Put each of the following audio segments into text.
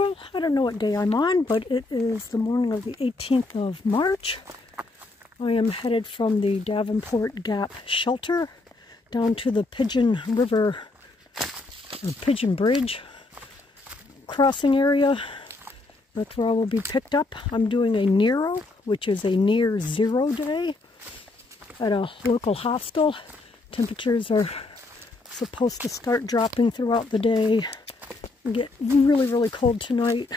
Well, I don't know what day I'm on, but it is the morning of the 18th of March. I am headed from the Davenport Gap shelter down to the Pigeon River, or Pigeon Bridge crossing area. That's where I will be picked up. I'm doing a NERO, which is a near zero day at a local hostel. Temperatures are supposed to start dropping throughout the day and get really, really cold tonight.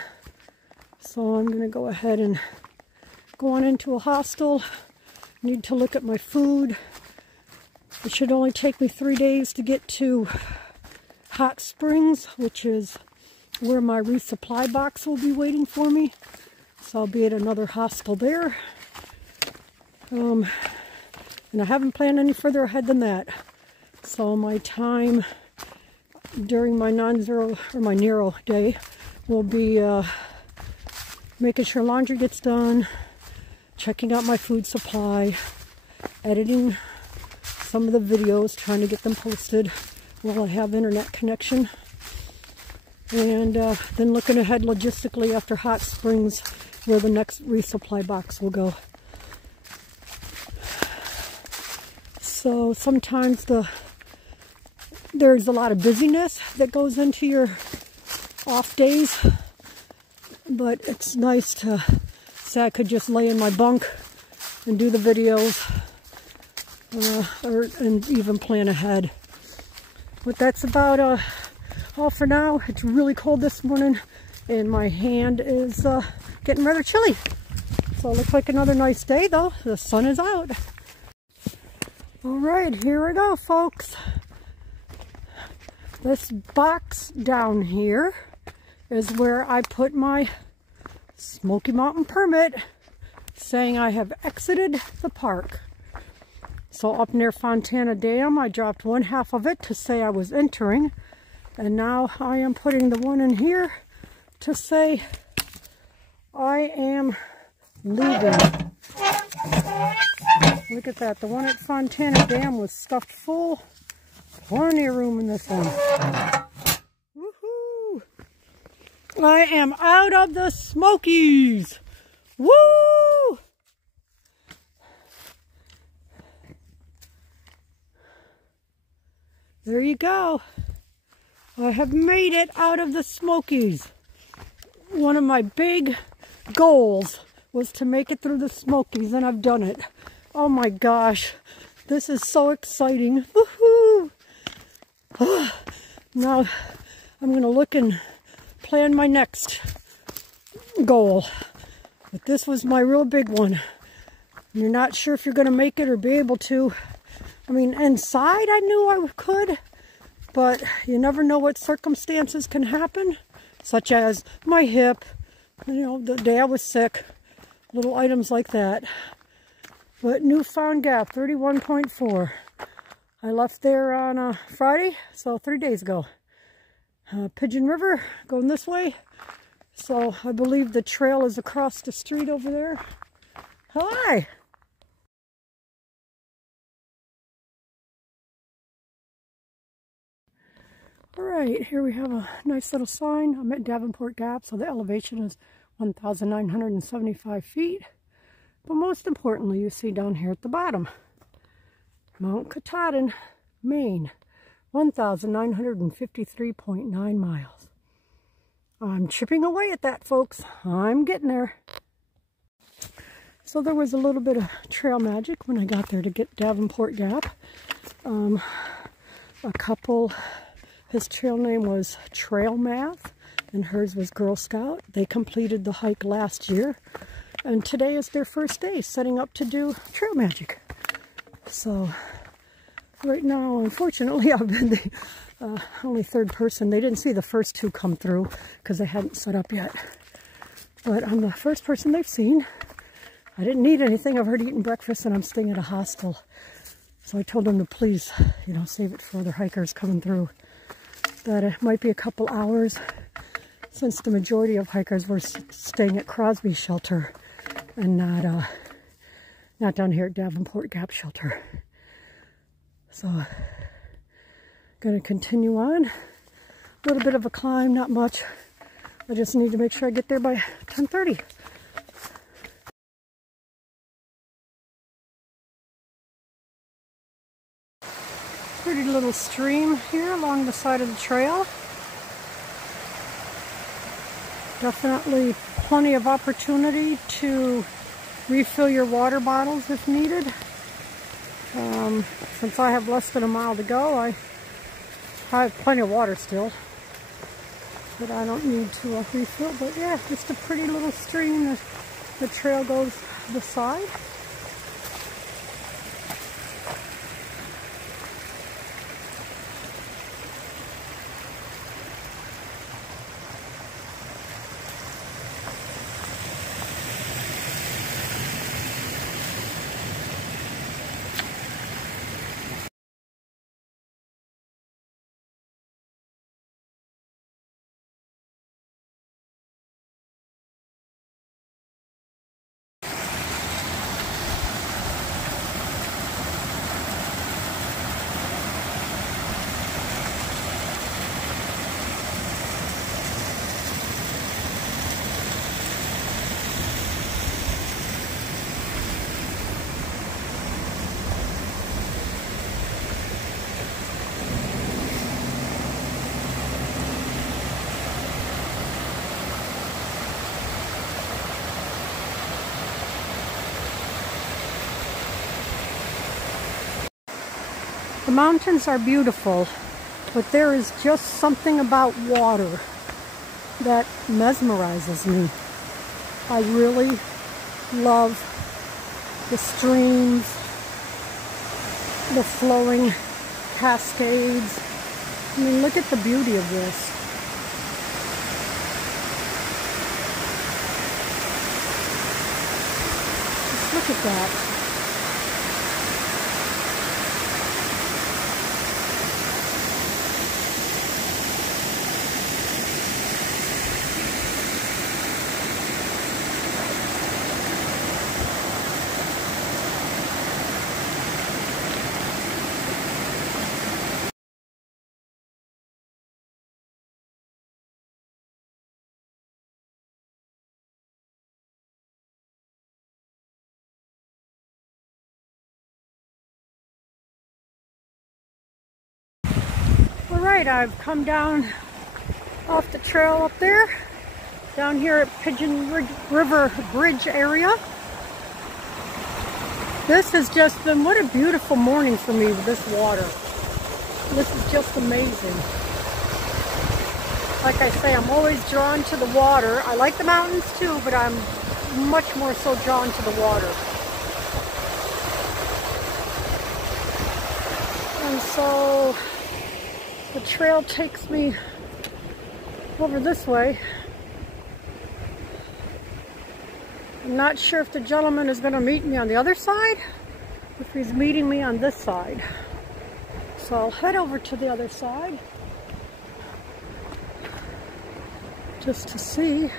So I'm going to go ahead and go on into a hostel. Need to look at my food. It should only take me 3 days to get to Hot Springs, which is where my resupply box will be waiting for me. So I'll be at another hostel there. And I haven't planned any further ahead than that. So my time during my non-zero or my NERO day will be making sure laundry gets done, checking out my food supply, editing some of the videos, trying to get them posted while I have internet connection, and then looking ahead logistically after Hot Springs where the next resupply box will go. So sometimes there's a lot of busyness that goes into your off days, but it's nice to say I could just lay in my bunk and do the videos, and even plan ahead. But that's about all for now. It's really cold this morning and my hand is getting rather chilly. So it looks like another nice day though. The sun is out. Alright, here we go, folks. This box down here is where I put my Smoky Mountain permit saying I have exited the park. So up near Fontana Dam, I dropped one half of it to say I was entering. And now I am putting the one in here to say I am leaving. Look at that. The one at Fontana Dam was stuffed full. Plenty of room in this one. Woohoo! I am out of the Smokies. Woo! There you go. I have made it out of the Smokies. One of my big goals was to make it through the Smokies, and I've done it. Oh my gosh, this is so exciting. Woohoo! Now I'm going to look and plan my next goal. But this was my real big one. You're not sure if you're going to make it or be able to. I mean, inside I knew I could, but you never know what circumstances can happen, such as my hip, you know, the day I was sick, little items like that. But Newfound Gap, 31.4. I left there on Friday, so 3 days ago. Pigeon River, going this way. So I believe the trail is across the street over there. Hi! Alright, here we have a nice little sign. I'm at Davenport Gap, so the elevation is 1,975 feet. But most importantly, you see down here at the bottom, Mount Katahdin, Maine, 1,953.9 miles. I'm chipping away at that, folks. I'm getting there. So there was a little bit of trail magic when I got there to get Davenport Gap. A couple, his trail name was Trail Math, and hers was Girl Scout. They completed the hike last year, and today is their first day setting up to do trail magic. So right now, unfortunately, I've been the only third person. They didn't see the first two come through because they hadn't set up yet. But I'm the first person they've seen. I didn't need anything. I've already eaten breakfast and I'm staying at a hostel. So I told them to please, you know, save it for other hikers coming through. That it might be a couple hours, since the majority of hikers were staying at Crosby Shelter and not down here at Davenport Gap Shelter. So, gonna continue on. A little bit of a climb, not much. I just need to make sure I get there by 10:30. Pretty little stream here along the side of the trail. Definitely plenty of opportunity to refill your water bottles if needed. Since I have less than a mile to go, I have plenty of water still, but I don't need to refill. But yeah, just a pretty little stream. The trail goes the side. The mountains are beautiful, but there is just something about water that mesmerizes me. I really love the streams, the flowing cascades. I mean, look at the beauty of this. Just look at that. Alright, I've come down off the trail up there, down here at Pigeon River Bridge area. This has just been, what a beautiful morning for me with this water. This is just amazing. Like I say, I'm always drawn to the water. I like the mountains too, but I'm much more so drawn to the water. And so the trail takes me over this way. I'm not sure if the gentleman is going to meet me on the other side, if he's meeting me on this side. So I'll head over to the other side just to see.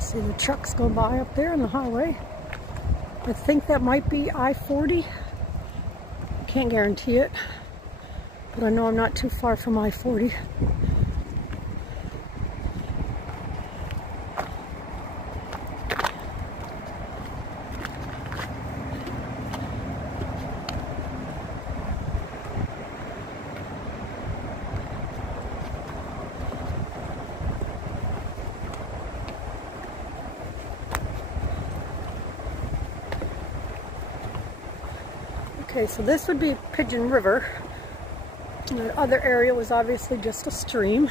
See the trucks go by up there on the highway. I think that might be I-40. Can't guarantee it, but I know I'm not too far from I-40. Okay, so this would be Pigeon River. And the other area was obviously just a stream.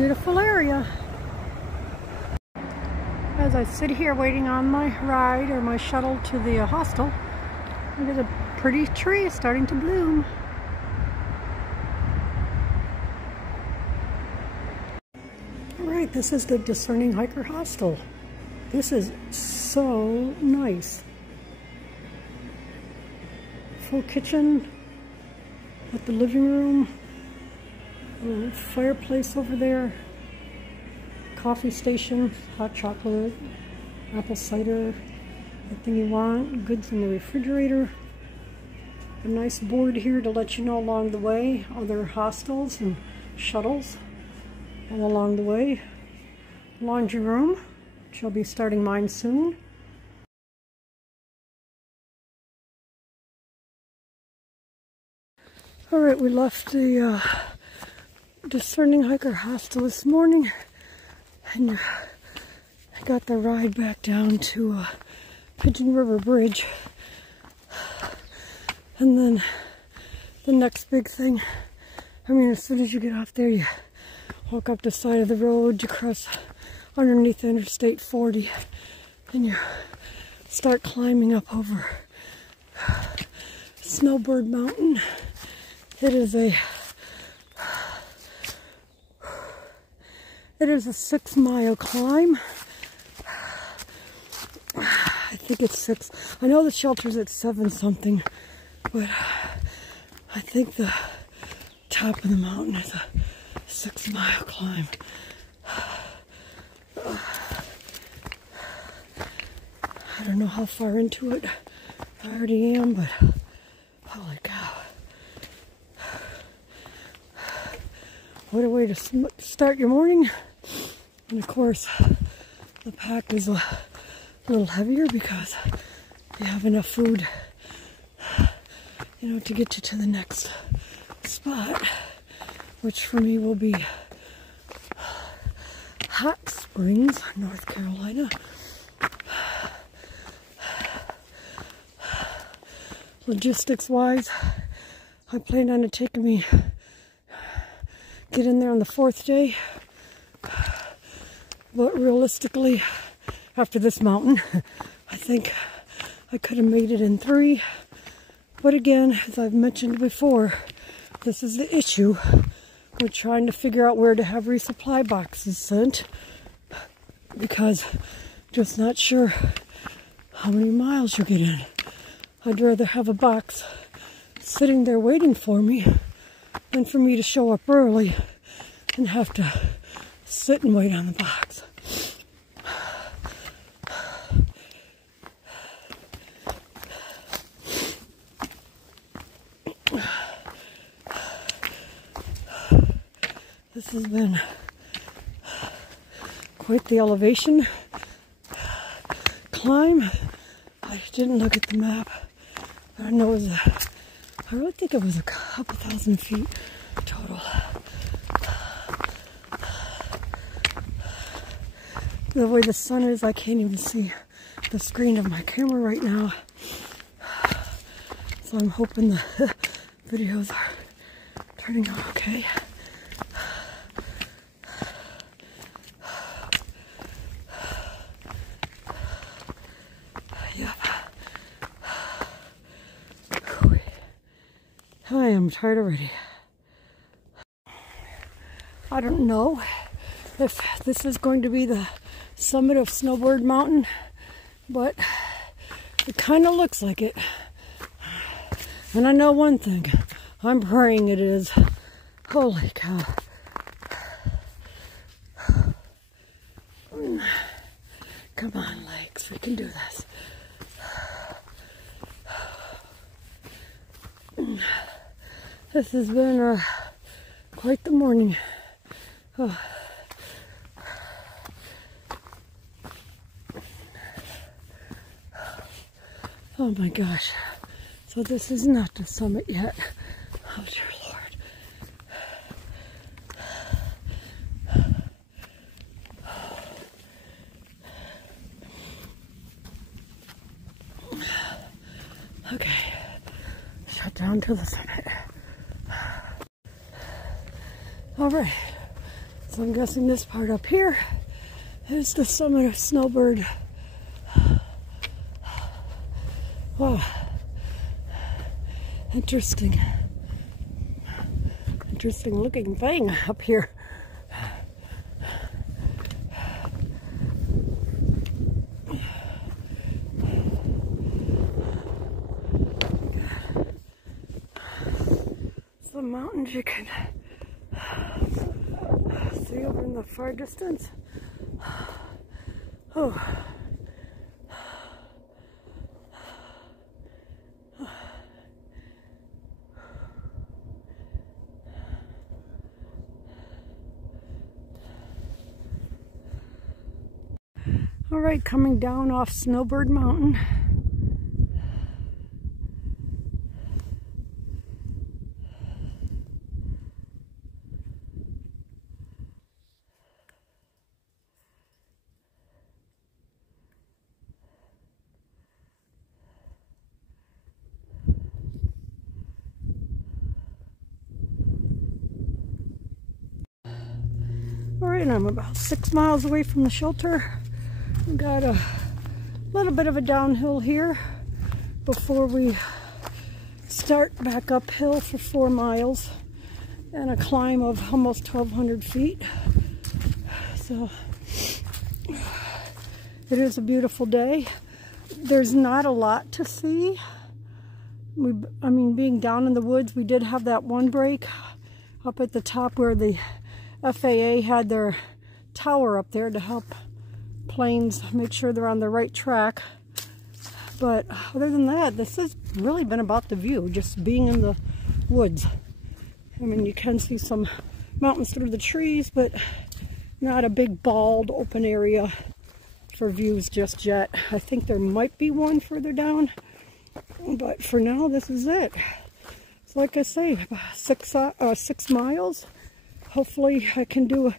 Beautiful area. As I sit here waiting on my ride or my shuttle to the hostel, look at a pretty tree starting to bloom. Alright, this is the Discerning Hiker Hostel. This is so nice. Full kitchen with the living room, a little fireplace over there, coffee station, hot chocolate, apple cider, anything you want, goods in the refrigerator. A nice board here to let you know along the way other hostels and shuttles all along the way. Laundry room, which I'll be starting mine soon. Alright, we left the Discerning Hiker Hostel this morning, and I got the ride back down to Pigeon River Bridge. And then the next big thing, I mean, as soon as you get off there, you walk up the side of the road, you cross underneath Interstate 40, and you start climbing up over Snowbird Mountain. It is a 6-mile climb. I think it's 6. I know the shelter's at 7 something, but I think the top of the mountain is a 6-mile climb. I don't know how far into it I already am, but holy cow. What a way to start your morning. And of course, the pack is a little heavier because you have enough food, you know, to get you to the next spot, which for me will be Hot Springs, North Carolina. Logistics wise, I plan on it taking me get in there on the 4th day, but realistically, after this mountain, I think I could have made it in 3. But again, as I've mentioned before, this is the issue. We're trying to figure out where to have resupply boxes sent, because just not sure how many miles you'll get in. I'd rather have a box sitting there waiting for me than for me to show up early and have to sit and wait on the box. This has been quite the elevation climb. I didn't look at the map, but I know it was I really think it was a couple thousand feet total. The way the sun is, I can't even see the screen of my camera right now. So I'm hoping the videos are turning out okay. I am tired already. I don't know if this is going to be the summit of Snowbird Mountain, but it kind of looks like it. And I know one thing, I'm praying it is. Holy cow. Come on, legs, we can do this. This has been quite the morning. Oh. Oh my gosh. So this is not the summit yet. Oh dear Lord. Okay. Shut down to the summit. Alright, So I'm guessing this part up here is the summit of Snowbird. Wow. Interesting looking thing up here. Some mountains you can see over in the far distance. Oh. All right, coming down off Snowbird Mountain. All right, I'm about 6 miles away from the shelter. We've got a little bit of a downhill here before we start back uphill for 4 miles and a climb of almost 1,200 feet. So it is a beautiful day. There's not a lot to see. I mean, being down in the woods, we did have that one break up at the top where the FAA had their tower up there to help planes make sure they're on the right track. But other than that, this has really been about the view, just being in the woods. I mean, you can see some mountains through the trees, but not a big bald open area for views just yet. I think there might be one further down, but for now, this is it. So like I say, 6 miles. Hopefully I can do a,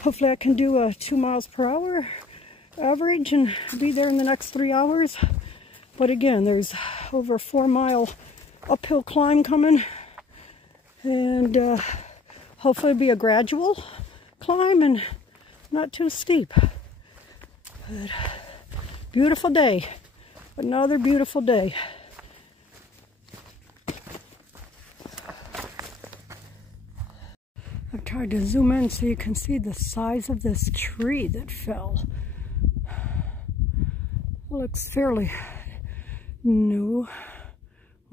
hopefully I can do a 2 miles per hour average and be there in the next 3 hours. But again, there's over a 4 mile uphill climb coming, and hopefully it'll be a gradual climb and not too steep. But beautiful day, another beautiful day. I've tried to zoom in so you can see the size of this tree that fell. It looks fairly new.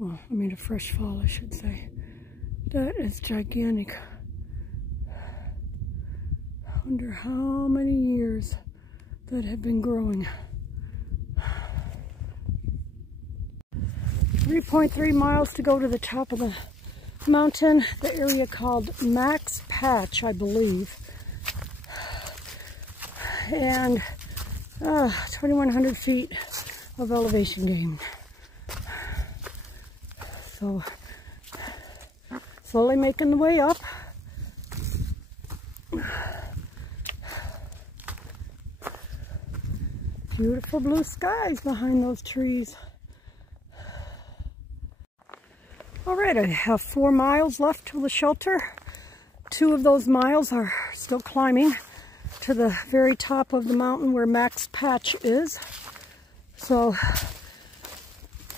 Well, I mean a fresh fall, I should say. That is gigantic. I wonder how many years that have been growing. 3.3 miles to go to the top of the mountain, the area called Max Patch, I believe, and 2,100 feet of elevation gain. So slowly making the way up. Beautiful blue skies behind those trees. Alright, I have 4 miles left to the shelter. 2 of those miles are still climbing to the very top of the mountain where Max Patch is. So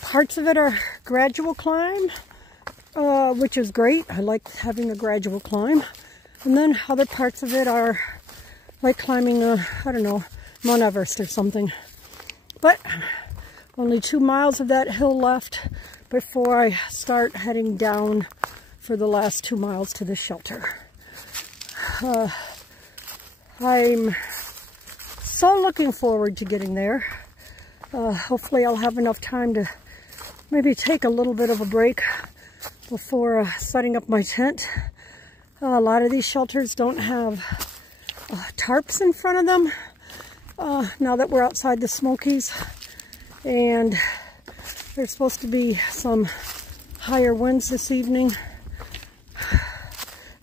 parts of it are gradual climb, which is great. I like having a gradual climb. And then other parts of it are like climbing, I don't know, Mount Everest or something. But only 2 miles of that hill left before I start heading down for the last 2 miles to the shelter. I'm so looking forward to getting there. Hopefully I'll have enough time to maybe take a little bit of a break before setting up my tent. A lot of these shelters don't have tarps in front of them now that we're outside the Smokies, and there's supposed to be some higher winds this evening.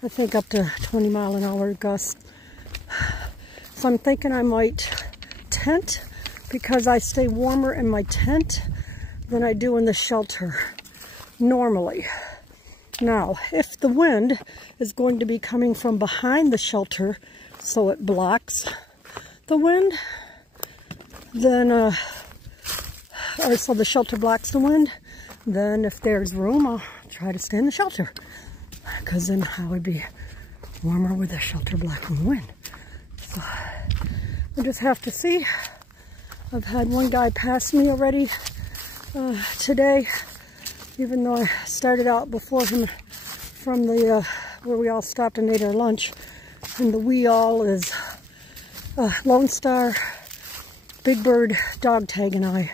I think up to 20-mile-an-hour gusts. So I'm thinking I might tent, because I stay warmer in my tent than I do in the shelter normally. Now, if the wind is going to be coming from behind the shelter, so it blocks the wind, then, or so the shelter blocks the wind, then if there's room, I'll try to stay in the shelter, because then I would be warmer with the shelter blocking the wind. So I just have to see. I've had one guy pass me already today, even though I started out before him from the where we all stopped and ate our lunch. And the we all is Lone Star, Big Bird, Dogtag, and I.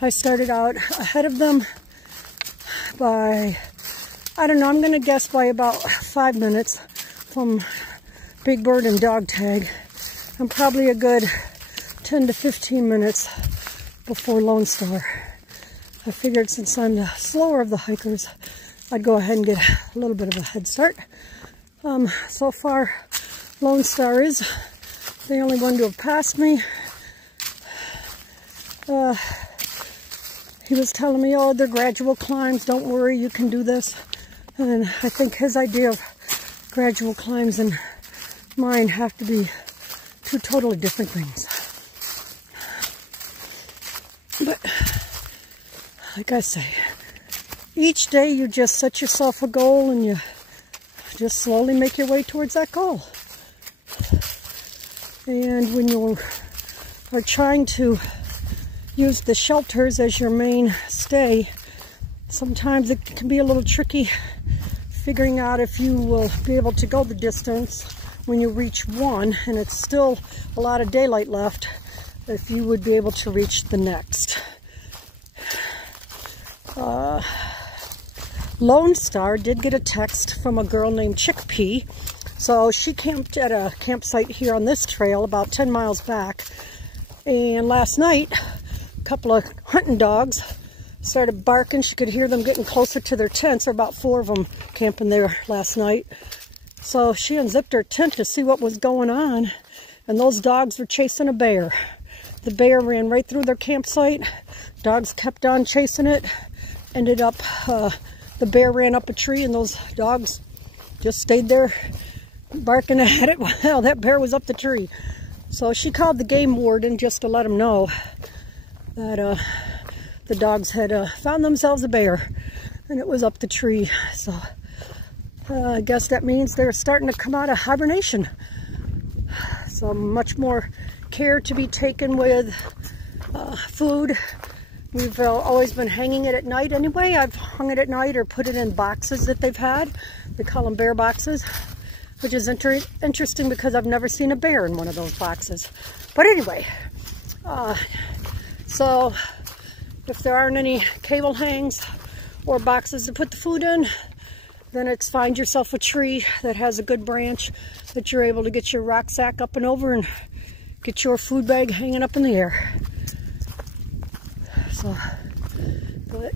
I started out ahead of them by, I don't know, I'm going to guess by about 5 minutes from Big Bird and Dogtag, and probably a good 10 to 15 minutes before Lone Star. I figured since I'm the slower of the hikers, I'd go ahead and get a little bit of a head start. So far, Lone Star is the only one to have passed me. He was telling me, oh, they're gradual climbs, don't worry, you can do this. And I think his idea of gradual climbs and mine have to be two totally different things. But, like I say, each day you just set yourself a goal and you just slowly make your way towards that goal. And when you are trying to use the shelters as your main stay, sometimes it can be a little tricky figuring out if you will be able to go the distance when you reach one and it's still a lot of daylight left, if you would be able to reach the next. Lone Star did get a text from a girl named Chickpea. So she camped at a campsite here on this trail about 10 miles back. And last night, a couple of hunting dogs started barking. She could hear them getting closer to their tents. There were about 4 of them camping there last night. So she unzipped her tent to see what was going on. And those dogs were chasing a bear. The bear ran right through their campsite. Dogs kept on chasing it. Ended up, the bear ran up a tree and those dogs just stayed there barking at it while that bear was up the tree. So she called the game warden just to let them know that the dogs had found themselves a bear and it was up the tree. So I guess that means they're starting to come out of hibernation. So much more care to be taken with food. We've always been hanging it at night anyway. I've hung it at night or put it in boxes that they've had. They call them bear boxes, which is interesting because I've never seen a bear in one of those boxes. But anyway, so if there aren't any cable hangs or boxes to put the food in, then it's find yourself a tree that has a good branch that you're able to get your rucksack up and over and get your food bag hanging up in the air. So, but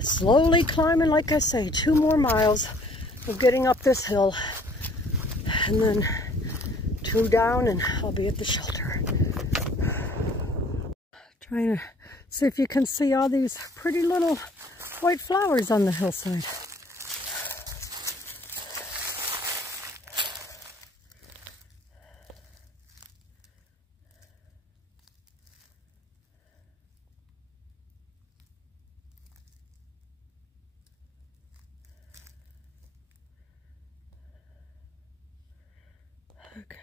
slowly climbing, like I say, 2 more miles of getting up this hill, and then 2 down, and I'll be at the shelter. Trying to see if you can see all these pretty little white flowers on the hillside. Okay.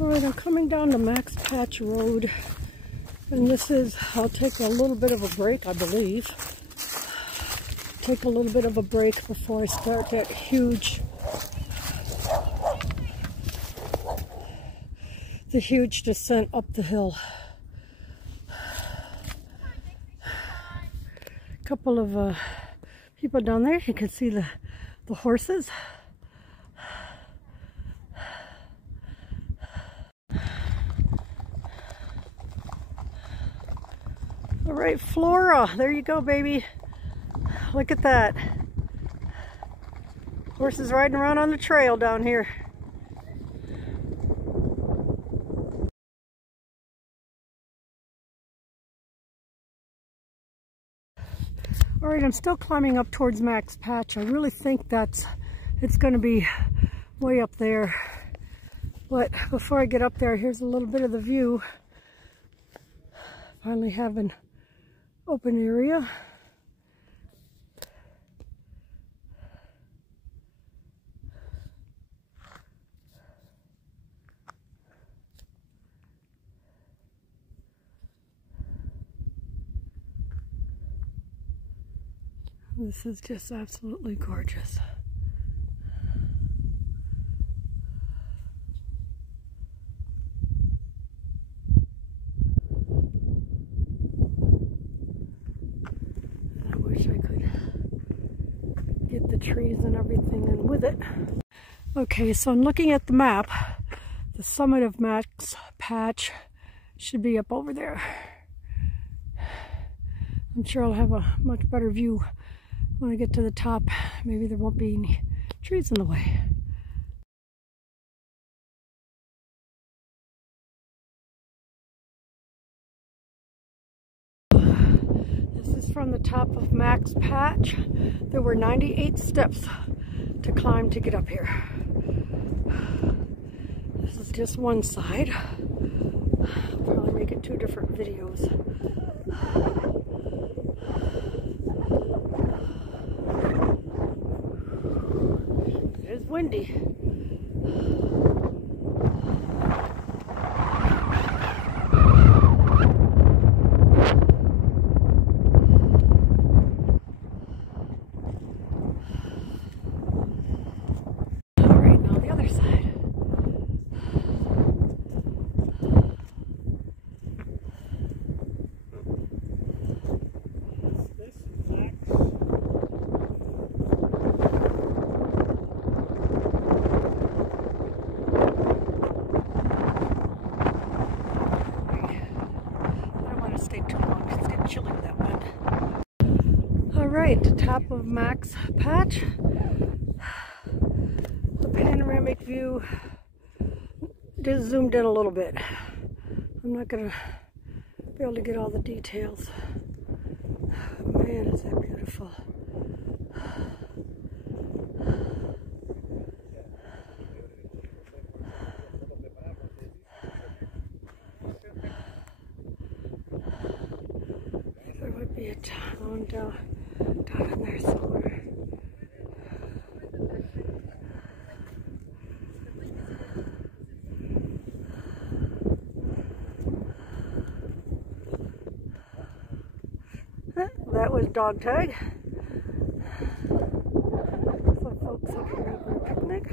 Alright, I'm coming down to Max Patch Road, and this is, I'll take a little bit of a break, I believe. Take a little bit of a break before I start that huge, the huge descent up the hill. A couple of people down there, you can see the horses. All right, Flora, there you go, baby. Look at that. Horses riding around on the trail down here. All right, I'm still climbing up towards Max Patch. I really think it's going to be way up there. But before I get up there, here's a little bit of the view. Finally have an open area. This is just absolutely gorgeous. I wish I could get the trees and everything in with it. Okay, so I'm looking at the map. The summit of Max Patch should be up over there. I'm sure I'll have a much better view when I get to the top. Maybe there won't be any trees in the way. This is from the top of Max Patch. There were 98 steps to climb to get up here. This is just one side. I'll probably make it 2 different videos. It's windy. All right, now the other side. Alright, the top of Max Patch. The panoramic view just zoomed in a little bit. I'm not going to be able to get all the details. Man, is that beautiful. There would be a town down in there somewhere. That was Dogtag. Some folks up here having a picnic.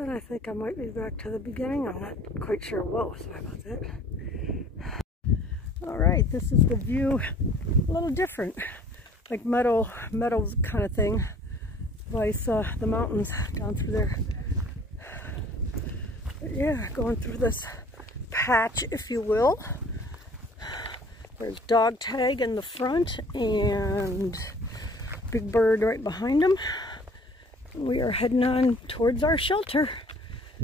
And I think I might be back to the beginning. I'm not quite sure. Whoa, sorry about that. Alright, this is the view. A little different. Like meadows kind of thing. Vice the mountains down through there. But yeah, going through this patch, if you will. There's Dogtag in the front and Big Bird right behind him. We are heading on towards our shelter.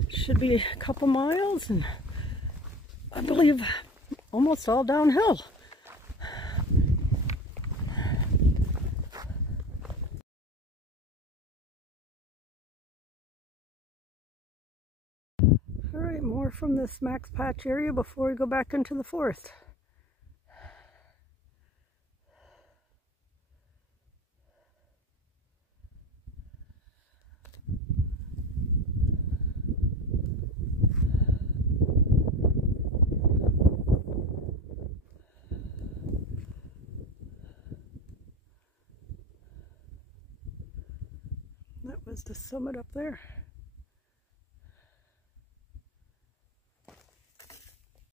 Should be a couple miles and I believe almost all downhill. Alright, more from this Max Patch area before we go back into the forest. That was the summit up there.